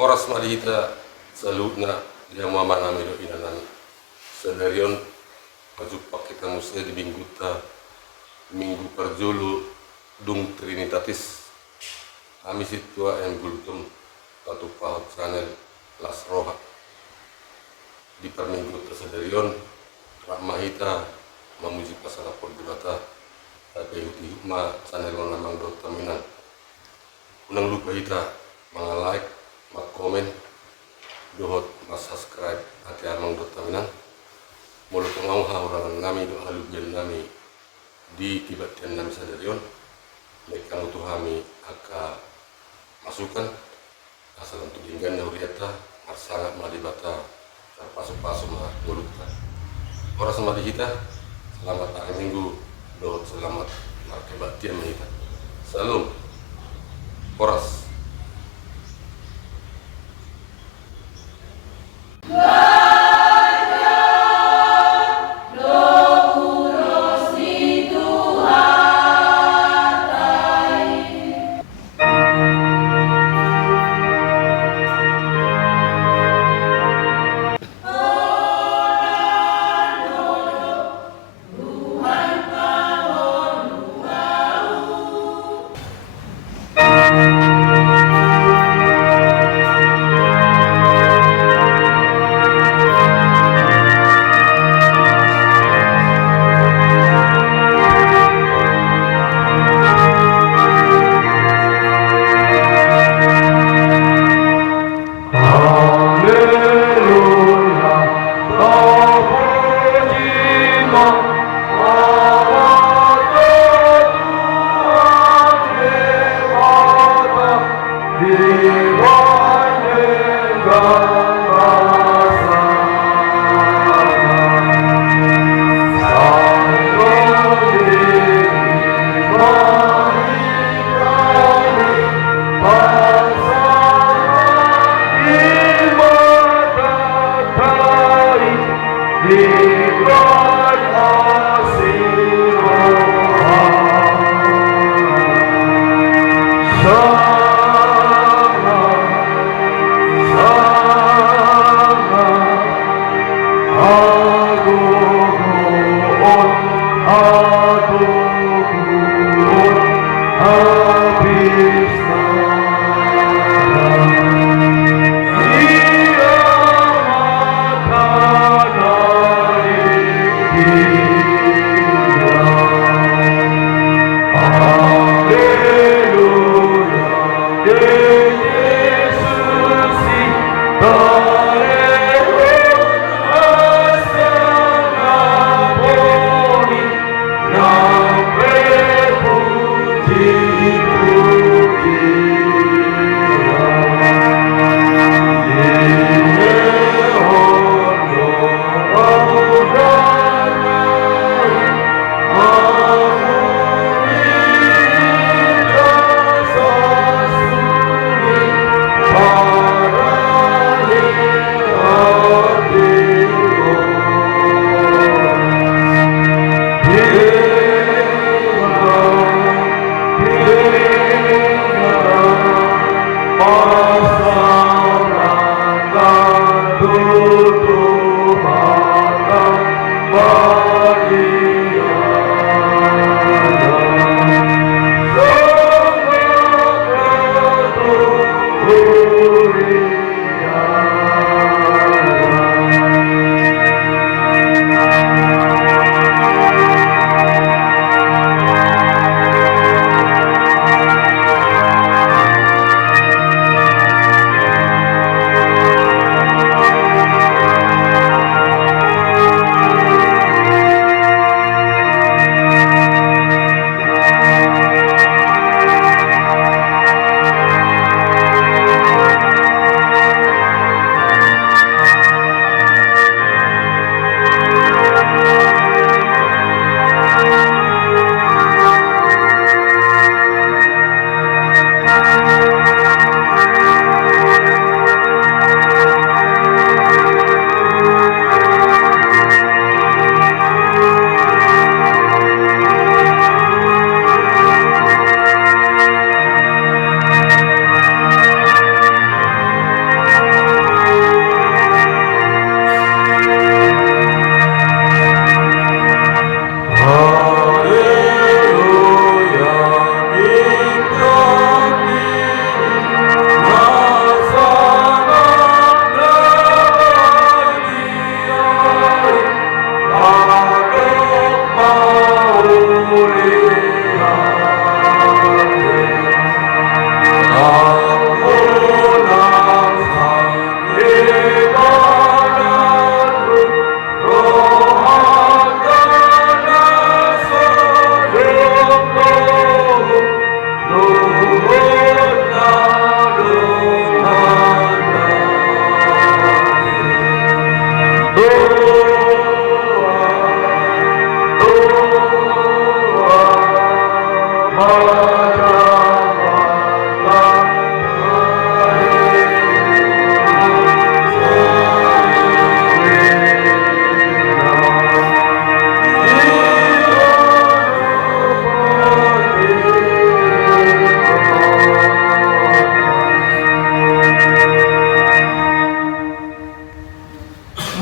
Oras malihita salutna yang mama nami do inanan sedarion pajupak kita musnya di minggu perjulu dung Trinitatis kami situa yang gultum atau pahot channel las roha di perminggu tersedarion rahmahita memuji pasara pordurata tapi hukma channel namang do taminan unang lupa hita like komen dohot subscribe ati amang do taminan mulu pengau orang nami do halubian nami di kibatian nami sadarion mereka untuk kami aka masukan asal untuk inggan nauriata sangat malibata terpasu-pasu mah mulutnya orang sama di kita selamat hari minggu dohot selamat kebatian kita salam oras. No.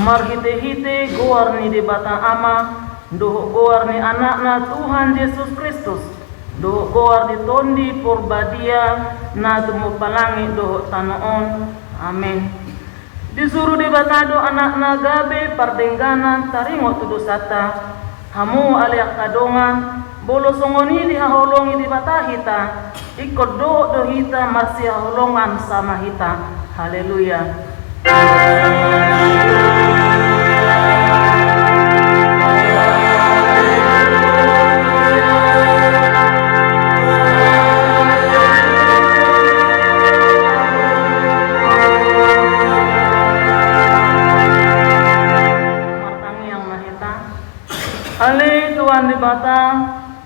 Marhite-hite goar ni di bata ama, doh goar ni anakna Tuhan Yesus Kristus, doh goar di tondi porbadia na tumu palangi doh tanoon. Amin. Disuruh di bata do anakna gabe pardengganan taringo tudo sata, hamu aliak kadongan, bolo songoni di haholongi di bata hita, ikut do hita marsi haholongan sama hita. Haleluya. Ale Tuhan di batang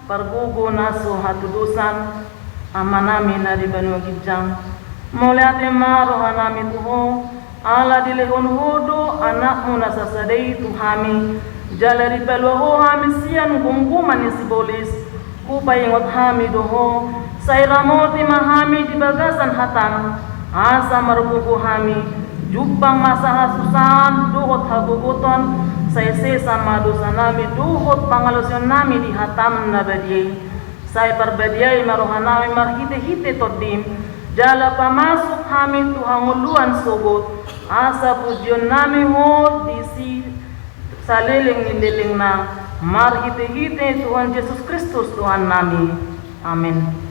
pergugu nasu hatudusan amanami na di Banua Gijang moliate rohanami tuho ala dilehon hodo anakmu nasasadei tuhami jalari balwaho hami sian gungguman isibolis kupayingot hami doho sayramoti mahami di bagasan hatam asa margugu hami jupang masa hasusan duhot haguguton saya sama dosa nami duhot pangalusyon nami di hatam na badiyay. Saya perbadiay marohanami marhite-hite todim. Jala pamasok kami tuhanguluan sugot. Asa pujion nami ho disi saliling nindiling na marhite-hite Tuhan Yesus Kristus Tuhan nami. Amin.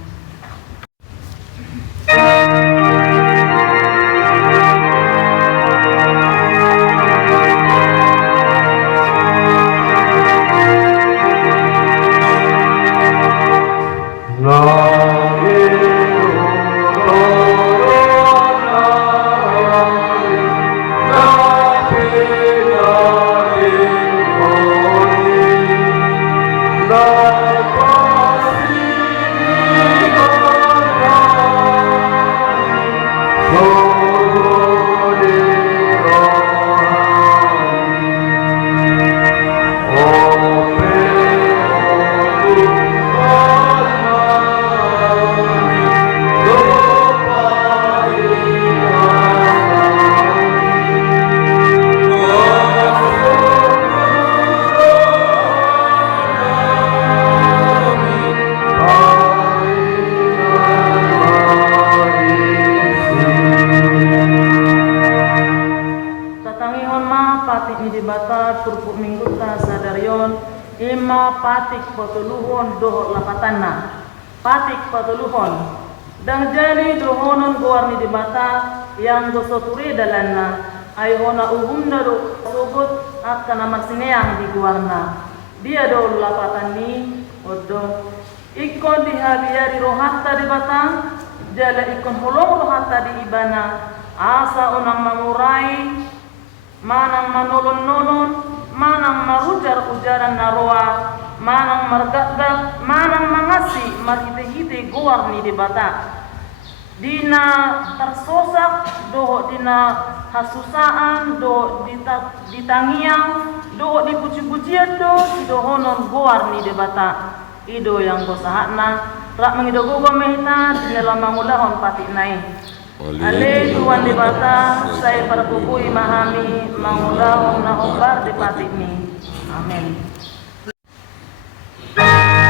Turpuk mingguta sadarion ima patik patuluhon dohok lapatana patik patuluhon dan jadi dohonon goarni di mata yang dosoturi dalanna ay hona uhumna do sobut akan amasineang di guarna dia do lapatan ni odo ikon di habiari rohatta di batang jala ikon holong rohatta di ibana asa unang mangurai manang manolon-nolon, manang marujar-ujaran naroa, manang margagag, manang mangasi, marhite-hite guar ni di bata. Dina tersosak, doho dina hasusaan, doho ditangiang, doho dipuji-pujian do, si dohonon guar ni di bata. Ido yang gosahatna, rak mengido gugo mehita, dinela mangulahon pati nai. Ale Tuhan di bata, saya perkukui mahami, mangulau na obar di patimi. Amin. Bye.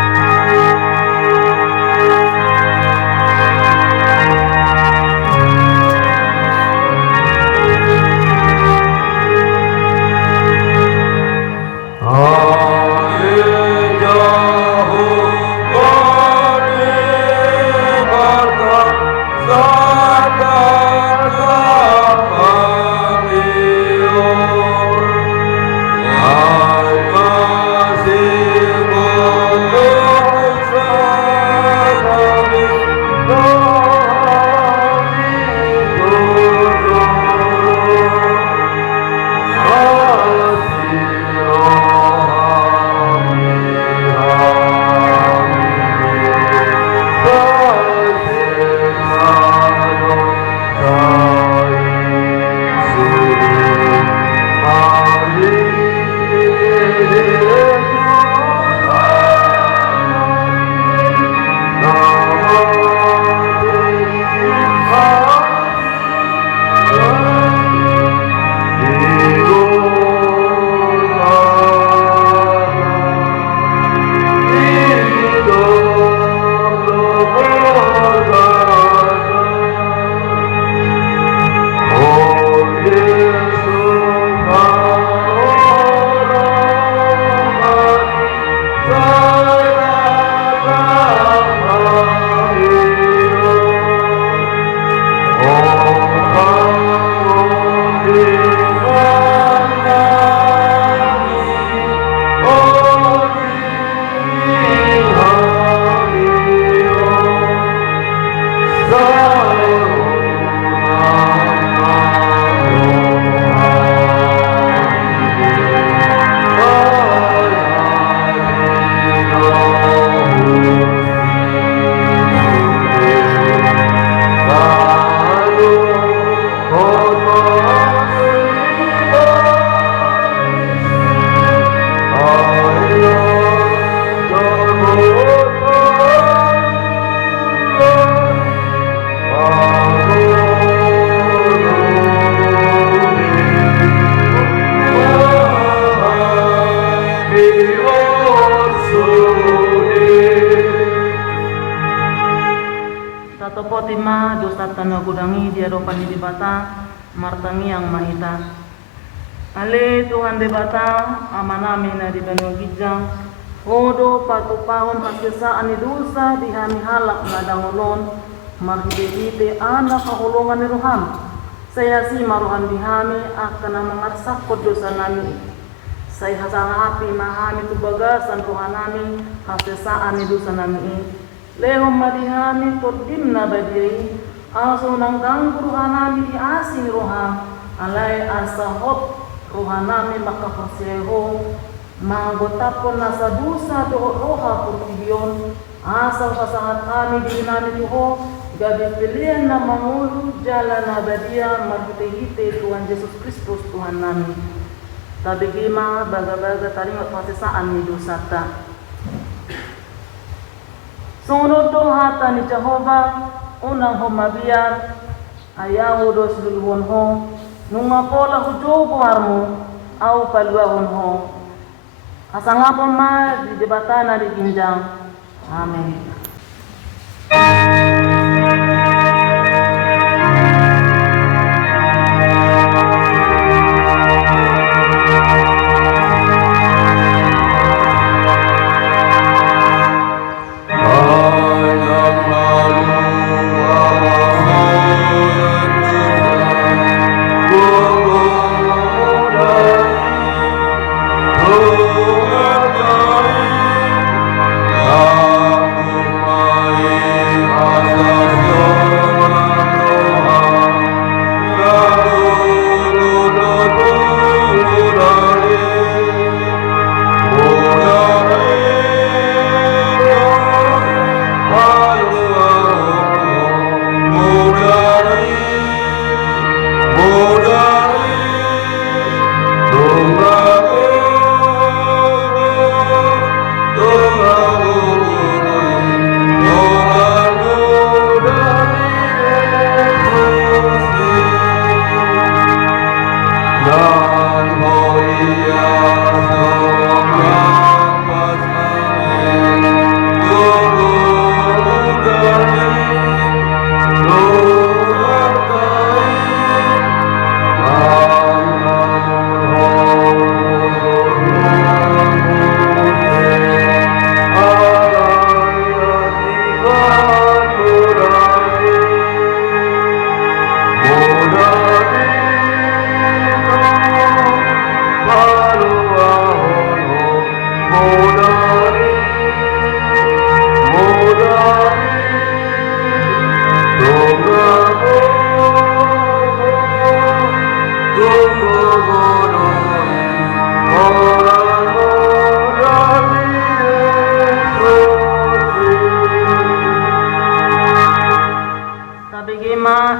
tima dosa tanah gudangi dia dopan di bata martangi yang mahita. Ale Tuhan de bata amanami na di banu gijang odo patu pahon hasesaan ni dosa di hami halak na dangolon marhidehite anak kahulungan ni roham. Saya si maruhan dihami akan mengarsak dosa nami. Saya hasang api mahami tu bagasan rohanami hasesaan ni dosa nami. Lehom madihami todim na badiyai aso nang ganggu rohanami di asing roham alai asahot rohanami makapaseho manggotapon nasa dosa doho roha purtibion asal pasangat kami di nami tuho gabi pilihan na mangulu jalan abadia marhite-hite Tuhan Yesus Kristus Tuhan nami. Tabi gima baga-baga taringot pasisaan ni dosata. Sunod do hata ni Jehovah unang homabiar ayaw do siluluhon ho nung makola hujobo harmo au paluahon ho. Asangapon ma di debata na di ginjang. Amen.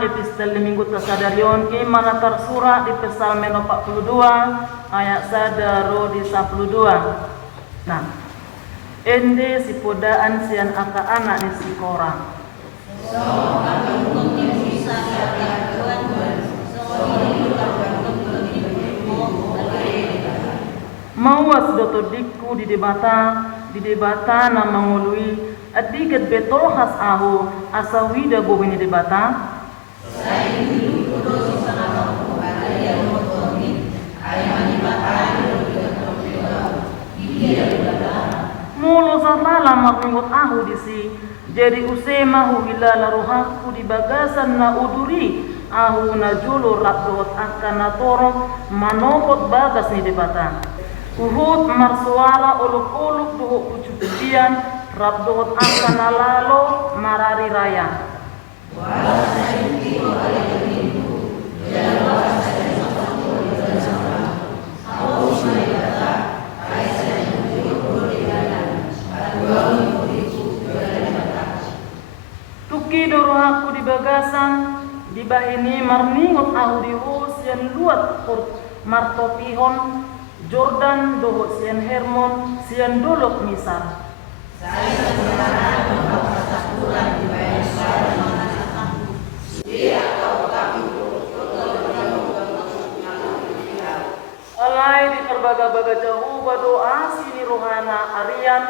Epistel minggu tasadarion ki mana tersurat di Psalmen 42 ayat sadaro di 12. Nah, ende si podaan sian aka anak ni si korang. Mawas dotodiku di debata na mangului adigat betol khas ahu asawida gohini debata. Mulu satala makmingot ahu disi jadi usema hu hilala rohaku di bagasan na uduri ahu na julu rakdot akan na torong manokot bagas ni debata uhut marsuala uluk-uluk duho kucupian rakdot akan na lalo marari raya. Tuki dorohaku di bagasan di bahini marningot ahu di sian luat martopihon Jordan doho sian Hermon sian dolok misal. Alai di terbaga-baga jauh doa sini rohana arian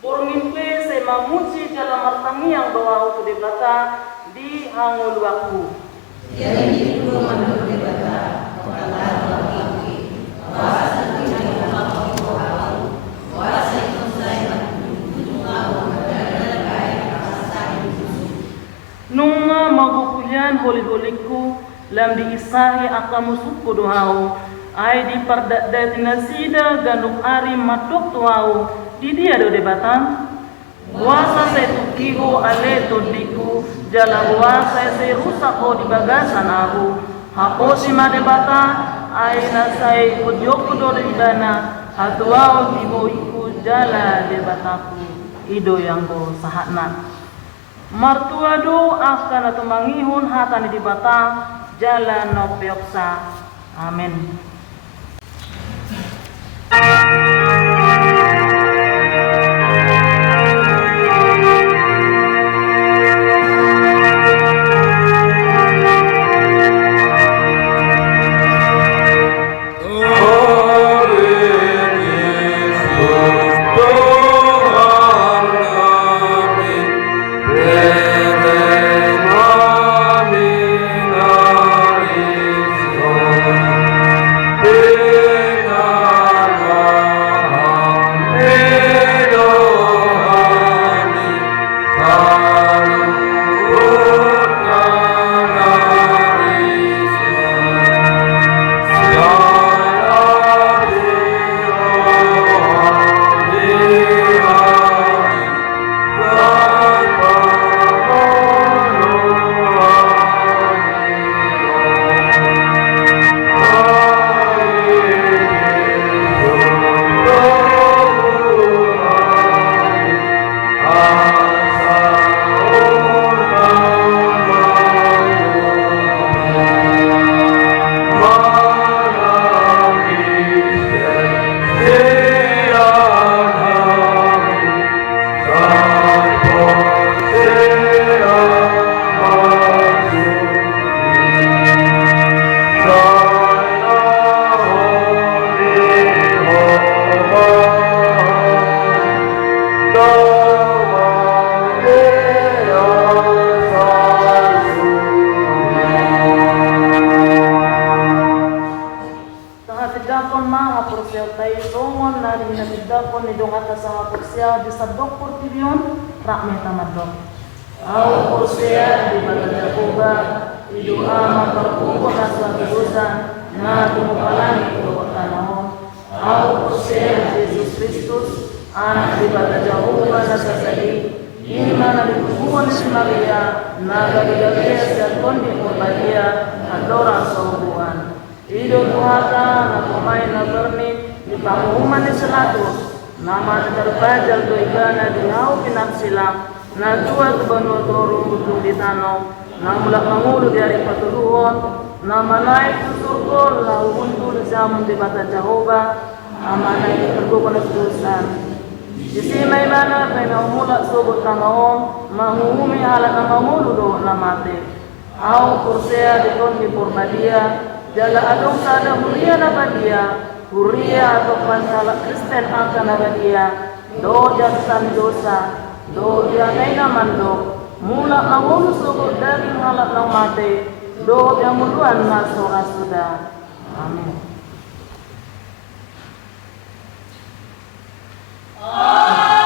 Borngin pe se mamuci dalam martangi yang doa itu dibata di hangul aku. Jadi itu menurut debata, pengalaman lagi, bahasa kita bahasa itu saya Nung magukulyan holi-holiku lam diisahi akamu suku dohau ay di pardadati nasida ganuk ari matok tuau di dia do debatan wasa saya tukiho ale todiku jala wasa saya rusak ho di bagasan aku hapo si madebata ay nasai kudyoku do di dana hatuau tibo iku jala debataku ido yang ko sahatna martua do akan atau mangihun hatani di bata jalan no peoksa. Amin. Jala adong sada huria na badia, huria atau pansala Kristen akan na badia, do jasan dosa, do janay naman do, mula mangulus sugot daging halak ng mate, do yang muluan na surasuda. Amin. Holy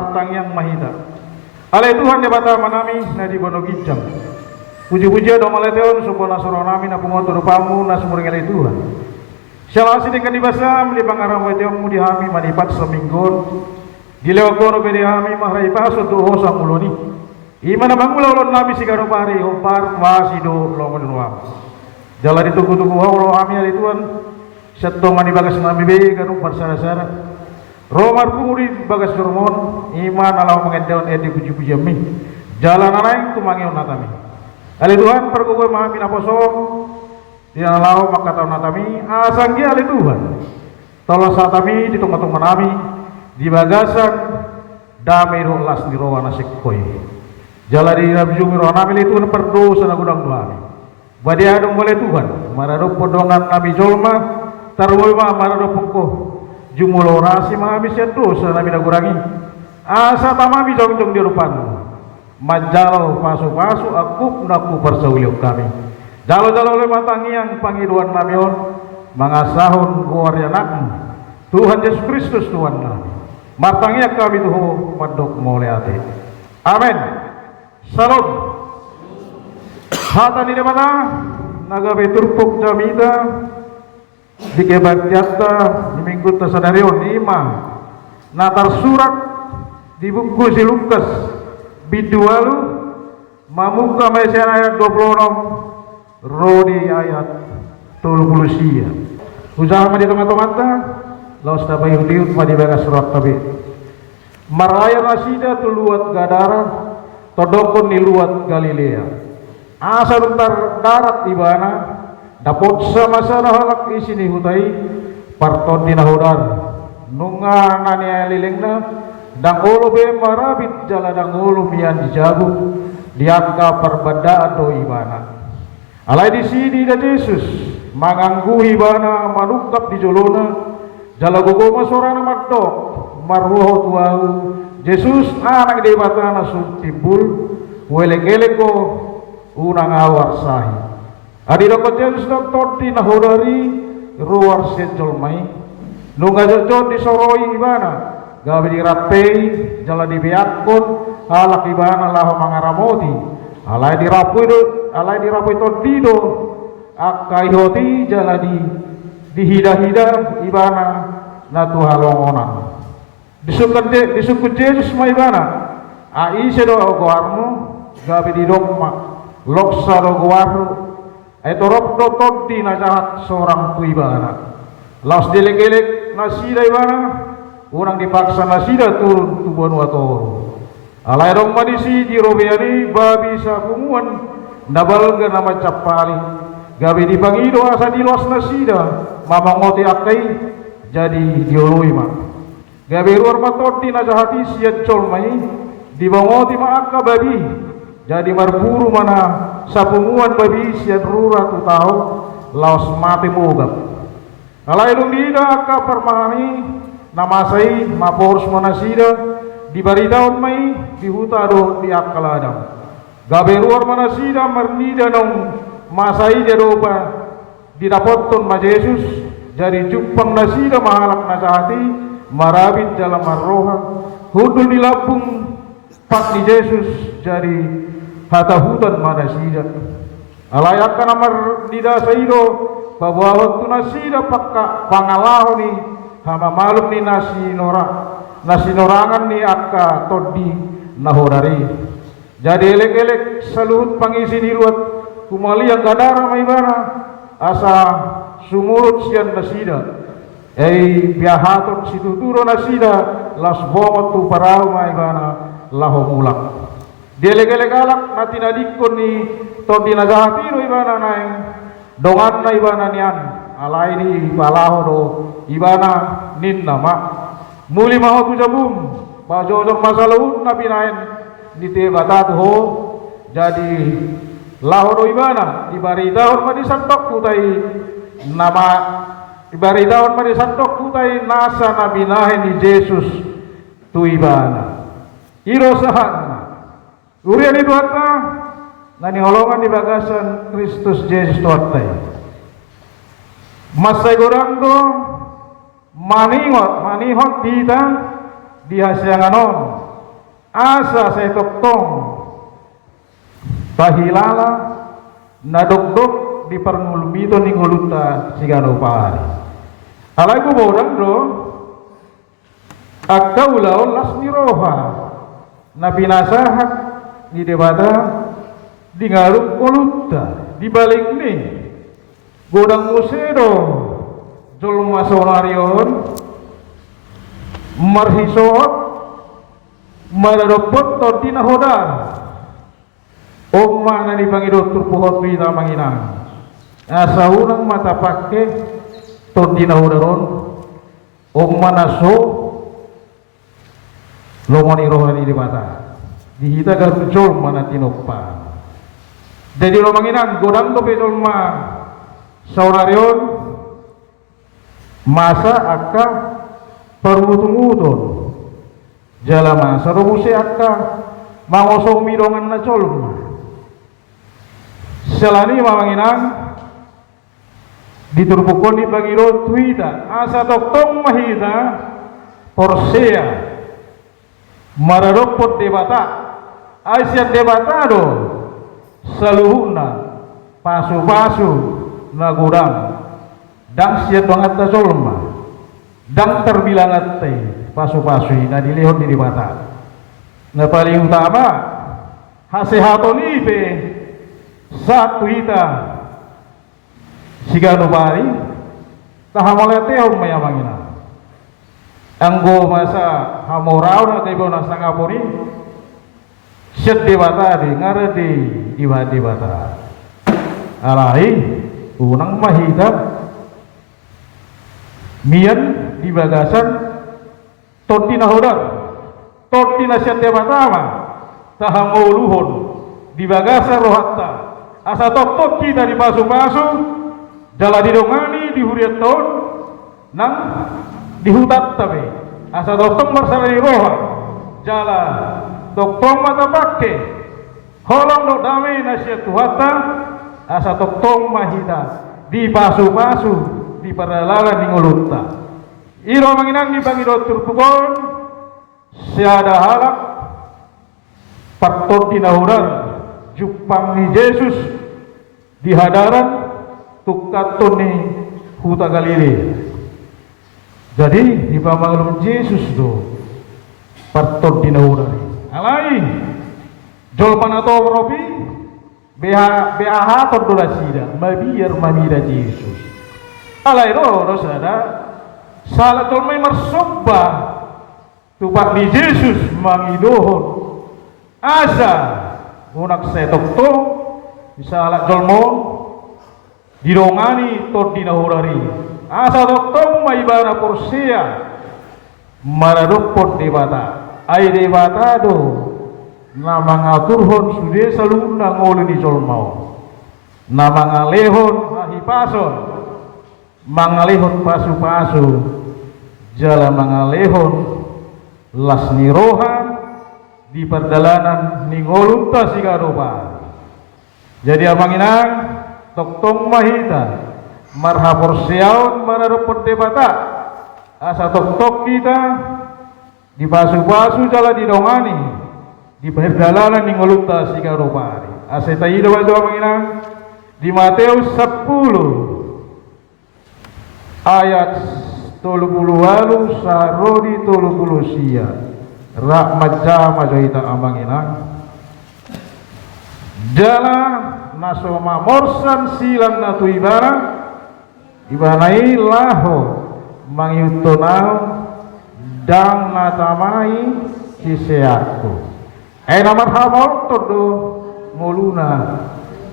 martang yang mahita. Ale Tuhan jabata manami na di bono gijang. Puji-puji do maleteon supona soronami na pungoto rupamu na sumuring ale Tuhan. Syalasi di kanibasam di pangaram weteong mudi hami manipat seminggon. Di lewagono bede hami mahrai paso doho sang uloni. Imana mangula ulon nabi sigaro pari hopar wasido lomon ruam. Jala ditunggu-tunggu hawlo hami ale Tuhan. Setong mani bagas nami be kanu bersara-sara. Romar kumuri bagas dormon iman alau mengendaun edi puji-puji mi. Jalan alaing tumangion natami. Ale Tuhan perkukoy mahamin aposong di alau makatau natami asanggi ale Tuhan. Tolong satami di tunggu-tunggu nami di bagasan damai rolas di rowana sekoy. Jala di rabjumi rowana mi Tuhan perdosa na gudang duami. Badia dong boleh Tuhan marado podongan nabi jolma tarwoy ma marado pungko jumulo rasi mahabis ya dosa nabi nagurangi asa tamami jong-jong di rupanmu majalo pasu-pasu aku naku persauliok kami jalo-jalo oleh matangi yang pangiduan namion mangasahun guaryanakmu Tuhan Yesus Kristus Tuhan kami matangi kami tuh padok moleate amin salam hata di mana naga beturpuk jamida di kebagyata di minggu tasadarion ima natar surat di buku si Lukas bidualu mamuka mesin ayat 26 rodi ayat 30 usaha di teman-teman laus tabai hudiut madi bagas surat tabi maraya nasida tuluat gadara todokon ni luat Galilea asa bentar darat ibana dapot sama sana halak isini hutai parton di nahodar nunga nani lilingna dang olo be marabit jala dang olo mian dijabu diangka perbedaan do ibana alai di sini da Yesus manganggu ibana manukap di jolona jala gogoma sorana madok marwoho tuau Yesus anak di batana suntibul welek-eleko unang awar sahi adi dokot Yesus doktor di nahodari ruar sejol mai nunga jojot disoroi ibana gawe dirapei jala dibiakon halak ibana laho mangaramoti alai dirapui todido akai hoti jala dihida-hida ibana natu halongonan disukut Yesus ma ibana aise do goarmu gawe didokma loksa do goarmu itu rob do todi na jahat seorang tu ibana laos delek-elek nasida ibana orang dipaksa nasida turun tubuhan watoro alai dong madisi di robeani babi sapumuan nabalga nama capali gawe dibangido asa di los nasida mamangoti akai jadi dioloi ma gawe ruar matodi na jahati siat colmai dibangoti ma akka babi jadi marburu mana sapumuan babi siat rura tu tahu laos mati mogap alai dong dida akka permahami namasai mapors manasida di baridaun mai di hutado di akaladam gabe ruar manasida marnida nong masai jadoba didapotton ma Yesus jadi jupang nasida mahalak nasahati marabit dalam marroha hudul di labung pak di Yesus jadi hata hutan manasida alayakan amar nida saido bahwa waktu nasida pakka pangalaho ni hama malum ni nasi norangan ni akka todi nahodari jadi elek-elek saluhut pangisi di luat kumali yang gadara maibana asa sumurut sian nasida biahatot situturo nasida las bongot tu parau maibana laho mulak elek-elek alak nati nadikon ni todi nazahatiro ibana naeng dongan na ibana nian alai ni balaho do ibana ninna ma muli maho tu jabum bajojong masalahun nabi naen dite batat ho jadi lahoro ibana ibari daun madi santok kutai nama ibari daun madi santok kutai nasa nabi naen di Yesus tu ibana iro sahanna urian itu hatta nani holongan di bagasan Kristus Yesus tuatai masai gorang do manihot kita di hasianganon asa saya toktong tahilala nadok-dok di perngulmito ni nguluta sigano pari alai ku bodang do akaulau lasni roha na pinasahak di debata di ngaruk koluta di balik ni godang musedo jolma sonarion marhisot maradopot tortina hodar omma na ni pangidot turpuhot wita manginang asa unang mata pakke tortina hodaron omma naso lomoni rohani di mata dihita garuncol mana tinoppa jadi lo manginang godang to pedolma saurarion masa akka perutungudon jalama sarumuse akka mangosong mirongan na colma selani mamanginang diturpukon di pangiro tuita asa toktong mahita porsea mararopot debata aisyat debatado saluhuna pasu-pasu na gudang dan siat banget na colma dan terbilangat teh pasu-pasu na dilihon di debata na paling utama hasehaton ipe satu ita sigano bari tahamoletehom mayamangina anggo masa hamorau na kaibo na sangapuri siat debata di ngaredi iba debata alai unang mahita mian di bagasan tortina hodar tortina siat debatama tahangoluhon di bagasan rohatta asa tok kita di pasu-pasu jala didongani di huriat tahun nang di hutat tabe asa tok marsala di roha jala tok mata pakke holong do dame nasiat tuhata asa tok mahita di pasu-pasu di peralalan di ngulutta iro manginang di pangido turpukon siada halak patot dinahudar jupang ni Yesus di hadaran tukaton ni huta Galilea jadi di pamanglum Yesus do patot dinahudar alai jol panato robi BH tordola sida mabiar mamida Yesus alai ro sada salah tolmai marsobba tupak ni Yesus mangidohon asa unak setokto bisa alak jolmo dirongani tot dinahurari asa tokto maibana porsia maradopot debata ai debata do nama ngaturhon sude saluna ngolu ni jolmo nama ngalehon ahipason mangalehon pasu-pasu jala mangalehon lasni roha di perjalanan ningolunta sigaroba jadi amanginang toktong mahita marhapor siaon mararopot debata asa tok kita di pasu-pasu jala didongani di perjalanan ningolunta sigaroba asa tayido wajo amanginang di Matius 10 ayat 38 sarodi 30 sia rahmat jama joita amanginang jala nasoma morsan silang natu ibanai laho mangyutonau dang natamai siseaku namat hamor todo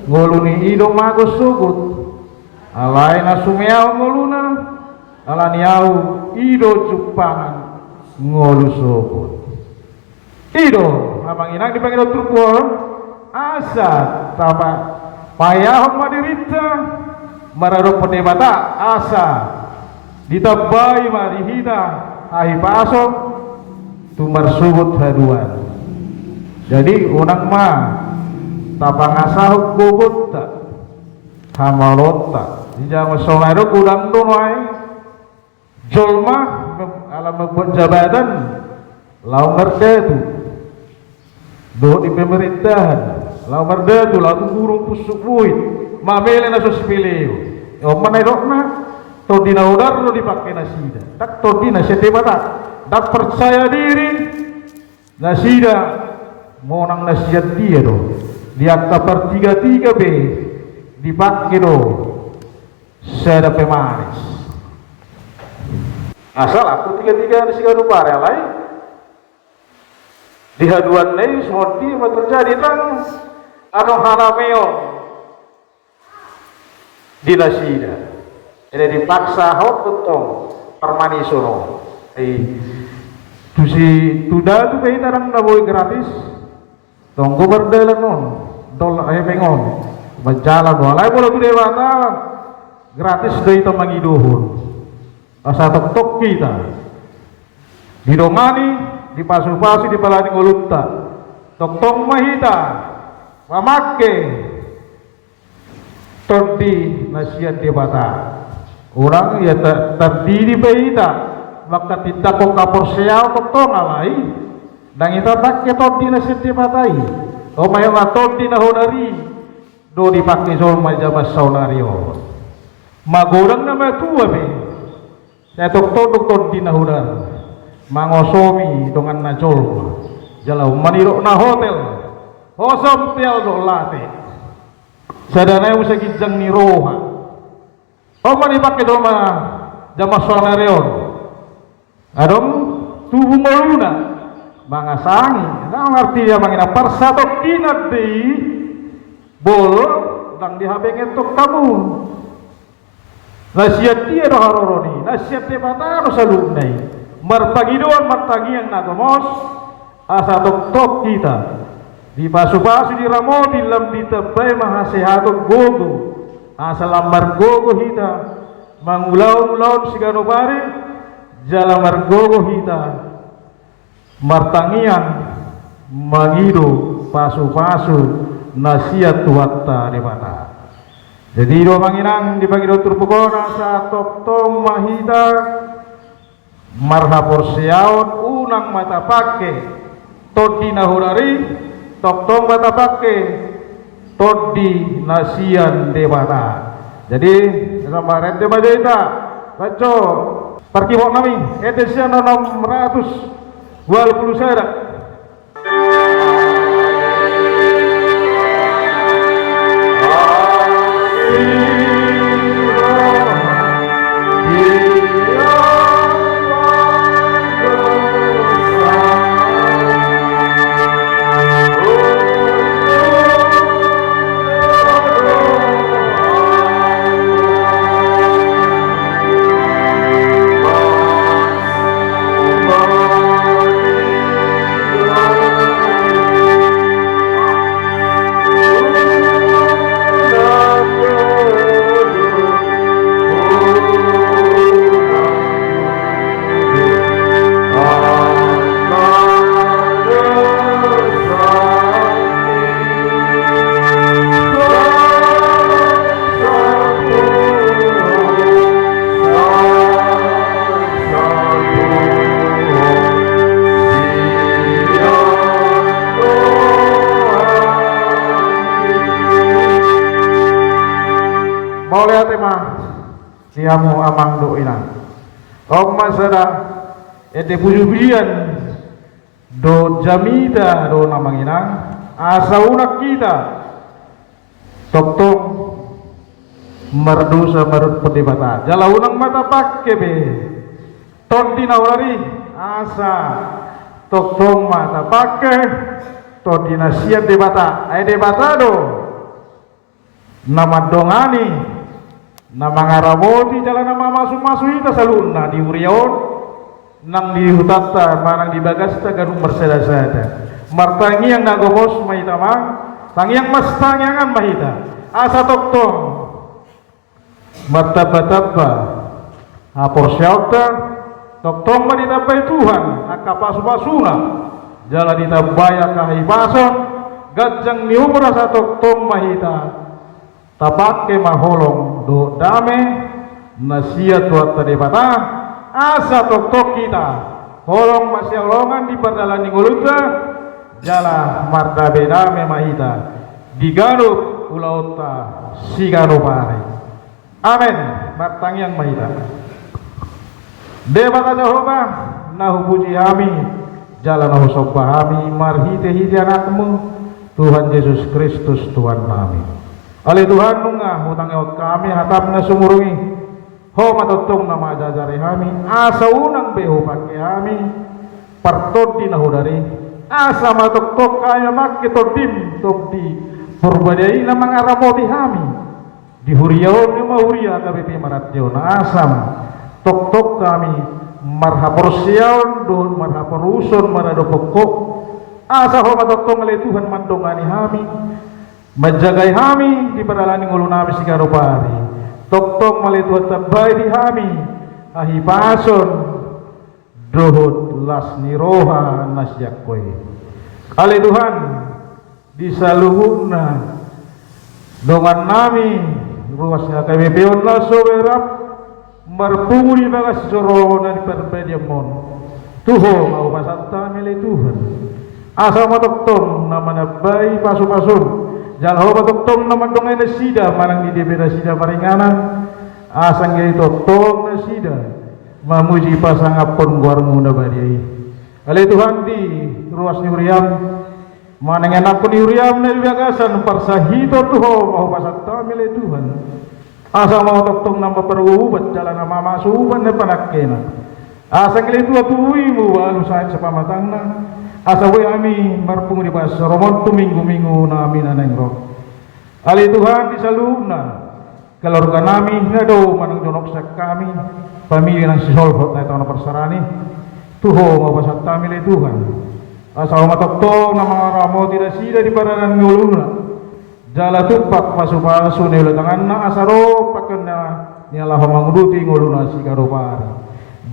ngoluni idong magos sugut alai nasumeau ngoluna alaniau ido cupangan ngolu sugut ido amanginang dipanggil turkuon asa tapa payahon madirita mararok pendebata asa ditabai marihita ahipasok tumar subut haduan jadi unang ma tapangasahuk bobot tak hamalot tak dijama songairo kudang donai jolma alam membuat jabatan lau ngerti itu do di pemerintahan lau merdadu lau burung pusuk buit mamele na sospileo o manay na to dinaudar lo dipakai nasida tak to di nasida bata dak percaya diri nasida monang nasihat dia do lihat per 33B dipakai do saya pemanis asal aku 33 nasihat rupare lain di haduan ini semua di terjadi tang anu harameo di nasida ini dipaksa hot betul permanisono tusi tuda tu kayak tarang na boy gratis tonggo berdalan non dol pengon berjalan walai bola gede bata gratis dari temangi dohon asa tok kita didongani di pasu-pasu di palani ngolutta tok mahita mamake todi nasihat debata orang ya terdiri baita maka tidak kok kapor seau tok alai dan kita pakai todi nasihat debatai o mayo todi na honari do dipakai sol majabas saunario magorang na matua be saya tok todi na honari mangosomi dengan najol jalau maniro na hotel hosom tial do late sadana usa kijang ni roha o mani pakai do ma jama sonareon adong tubuh meluna mangasangi na ngerti ya mangina parsatok kinat di bol dang dihabeng entok kamu nasihat dia do haroroni nasihat dia bataro salunai marpagidoan martagian nagomos asa tok kita di pasu-pasu di ramo di lam di tebay mahasehatot gogo asa lambar gogo hita mangulaw-ulaw sigano pare jalamar gogo hita martangian magido pasu-pasu nasihat tuwatta di mata jadi do manginang di pagido turpukon asa tok mahita marhapor siaon unang mata pake todi nahurari tok mata pake todi nasian debata jadi sama rente bajaita baco parkibok nami edesian 620 serak siamu amang do ilang om masada ete pujubian do jamida do namang inang asa unak kita tok merdusa merut perdebatan jala unang mata pakke be ton dinawari asa tok mata pakke to dinasiat debata ai debata do nama dongani nama ngaramoti jalan nama masuk ita salunna di urion nang di hutata manang di bagasta garung berseda-seda martangi yang nagomos mahita mang tangi yang mas tangiangan mahita asa toktong martaba-taba hapor syauta toktong manitabai Tuhan akapasu-pasuna jalan ditabaya kahibason gajang ni umur asa toktong mahita tapake maholong do dame nasihat tuat tadebata asa tok kita holong masih longan di perdalan nguluta jala martabe dame mahita diganup ulauta sigano pare. Amen. Martang yang mahita. Dewa Jehovah nahu puji kami, jalan nahu sembah kami, marhite hite anakmu Tuhan Yesus Kristus Tuhan kami. Ale Tuhan nunga hutang eot kami hatapna sumurungi. Ho matotong nama jajari kami, asa unang beho pake kami, partod di nahu dari, asa matoktok kaya makitodim top di purbadai na mga ramoti kami. Di huriyaon ni mahuria kabipi maratyo na asam, tok-tok kami, marhaporsiyaon doon, marhaporuson, maradopokok, asa ho matotong alay Tuhan mandongani kami, majagay kami, di paralaning ulo namin si Karupari. Tok-tok malituat tabay di kami, ahipason, dohot las niroha nasyakoy. Alay Tuhan, di saluhun na, dongan nami, ruasnya kami pion na soberap, marpuri bagas joro na di perbediamon. Tuho mau pasata milih Tuhan. Asa matoktom na manabay pasu-pasun. Jalho matoktom na mandongay na sida manang di debera sida maringanan. Asang gayto tong na sida mamuji pasangapon guarmu na bariay. Alay Tuhan di ruas ni Uriam manang anak ni Uriam na ibagasan parsahito tuho mau pasata milih Tuhan. Asa matoktom na maparubat jalan na mamasuban na panakena. Asang gayto atuwi mo alusain sa pamatang na. Asa way ami marpung di pas romon tu minggu-minggu na amin aneng roh. Ali Tuhan di saluna keluarga nami ngado manang jonok sa kami pamilya ng sisolhot na ito na persarani tuho mabasat kami li Tuhan. Asa matokto na mga ramo tidak sida di paranan nguluna jala tupak pasu-pasu ni ulangan na asaro paken na nialah manguduti nguluna si Karupari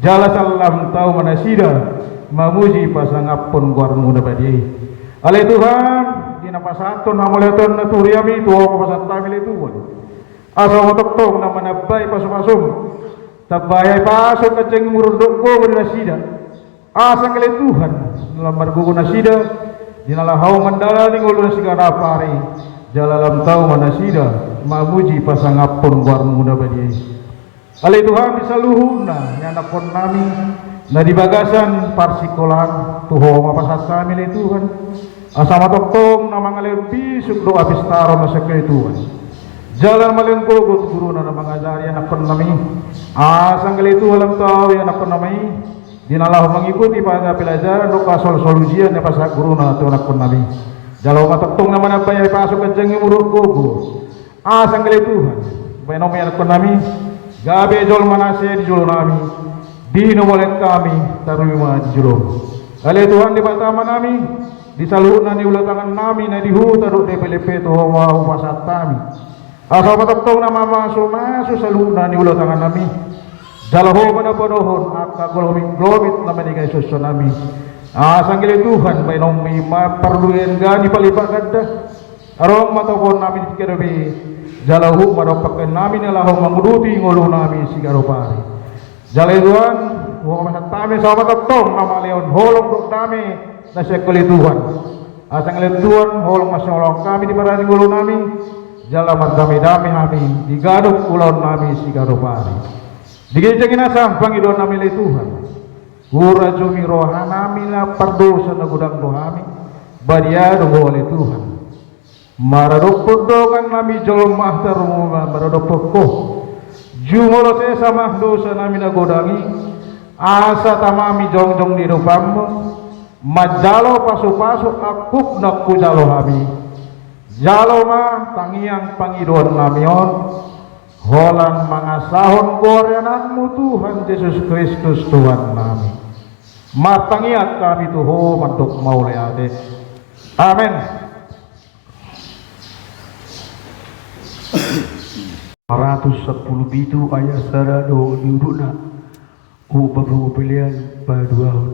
jala salam tau manasida mamuji pasangapun guarmu na badi. Alay Tuhan, dinapasaton na muleton na turiami tuwa ko pasanta milay Tuhan. Asa matoktok na manabay pasum-pasum. Tabayay pasok ka jeng murundok ko na sida. Asa kalay Tuhan, lamar gugo na sida, dinalahaw mandala ning ulo na sigara pare. Jalalam tao manasida, mamuji pasangapun guarmu na badi. Alay Tuhan bisaluhun na nyanapon nami na di bagasan parsikolan tuho mapasat kami li Tuhan asa matoktong na mga lempi sukdo apistaro na sa kay Tuhan jalan malengkogot guru na mga dari anak kon nami asang kali Tuhan lang tao anak kon nami dinalah mengikuti pada pelajaran do kasol solusian na pasak guru na to anak kon nami jalaw matoktong na manabay pasok ka jeng muruk gogo asang kali Tuhan baynomi anak kon nami gabe jol manase di jol nami dino molek kami taruma juro. Alay Tuhan di batama nami, di saluhun na ni ulatangan nami na dihuta do de pelepe to hawa upasat kami. Asa mataktong na mamaso saluhun na ni ulatangan nami. Dalaho manaponohon akka glomit na manigay suso nami. Asang gili Tuhan may nung may maparluyan gani palipagad da. Arong matapon namin kirabi. Dalaho manapakan namin nalahong manguduti ngulo nami si Karupari. Jalay Tuhan, huwag masatami sa matatong na malion, holong dok nami na siya kulituhan. Asang lituhan, holong masyolong kami di paraning ulo nami, jala magdami-dami kami, di gadok ulon nami si Karupari. Di gijagin asang Panginoon nami lituhan. Ura jumi roha nami na pardosa na gudang dohami, badiado ho lituhan. Maradok dokan nami jolong mahtar mo maradok ko. Jumolo saya sama dosa nami nagodangi asa tamami jongjong di rupamu majalo pasu-pasu akuk nakku jalo kami jalo ma tangiang pangiduan namion holan mangasahon gorenanmu Tuhan Yesus Kristus Tuhan nami matangiat kami tuho mantuk maulai ade amin. 110 bitu ayat sara do diudukna beberapa pilihan pada 2 tahun.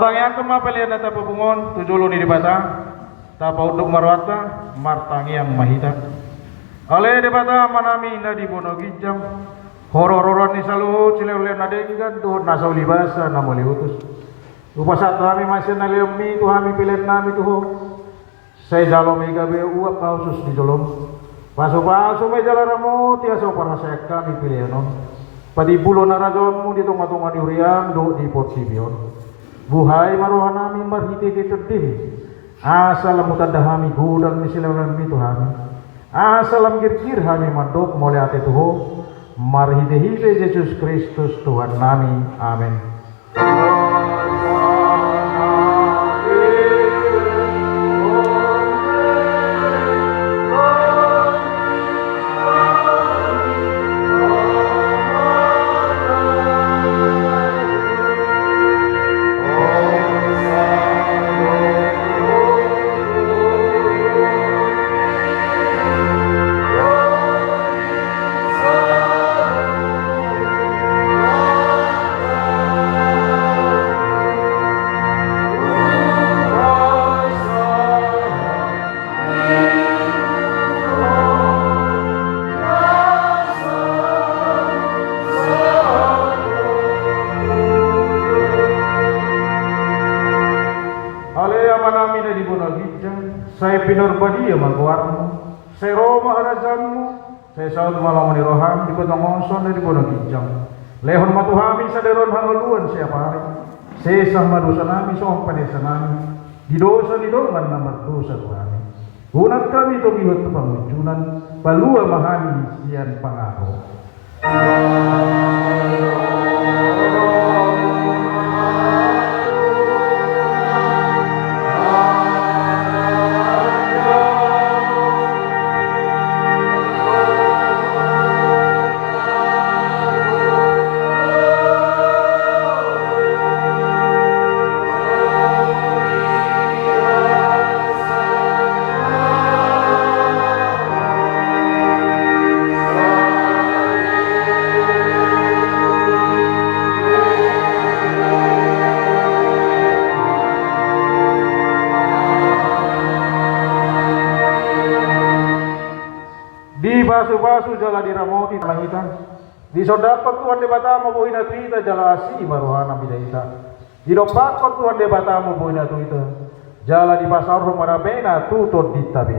Sabang yang kemapelian data pebungon tujulu ni dibata tapa uduk marwata martangi yang mahita. Ale dibata manami na di bono gijam horororan ni saluhut sileuleun nadenggan tuhut nasau libasa namoli utus. Upasat kami masih naliom mi tu kami pilihan nami tuh. Saya jalom ika be uap kausus di jolom. Pasu-pasu me jalaramu tiasa para saya kami pilihan on. Padi bulo narajonmu di tonga-tonga di uriam do di porsibion. Buhai marohan nami marhiti di terdim. Asal mutadahami gudang ni sileuleun mi tu kami. Asalam gir-gir kami mandok mulai ate tuho marhite-hite Yesus Kristus Tuhan nami. Amin. Saya pinurbadia magwarmu, saya Roma harajanmu, saya saud malam ni roham di kota ngongson dari bono kijang. Lehon matuhami saderon hangaluan siapa hari. Sesah madosa nami soong panesa nami, di dosa dongan namar dosa kami. Unat kami to bihot pangujunan, palua mahani sian pangako. Basu-basu jala diramoti mahita. Di sodapat Tuhan debatamu buhina tuita jala asi maruhana bidaita. Di dopat Tuhan debatamu buhina tuita. Jala di pasar rumah bena tutut ditabe.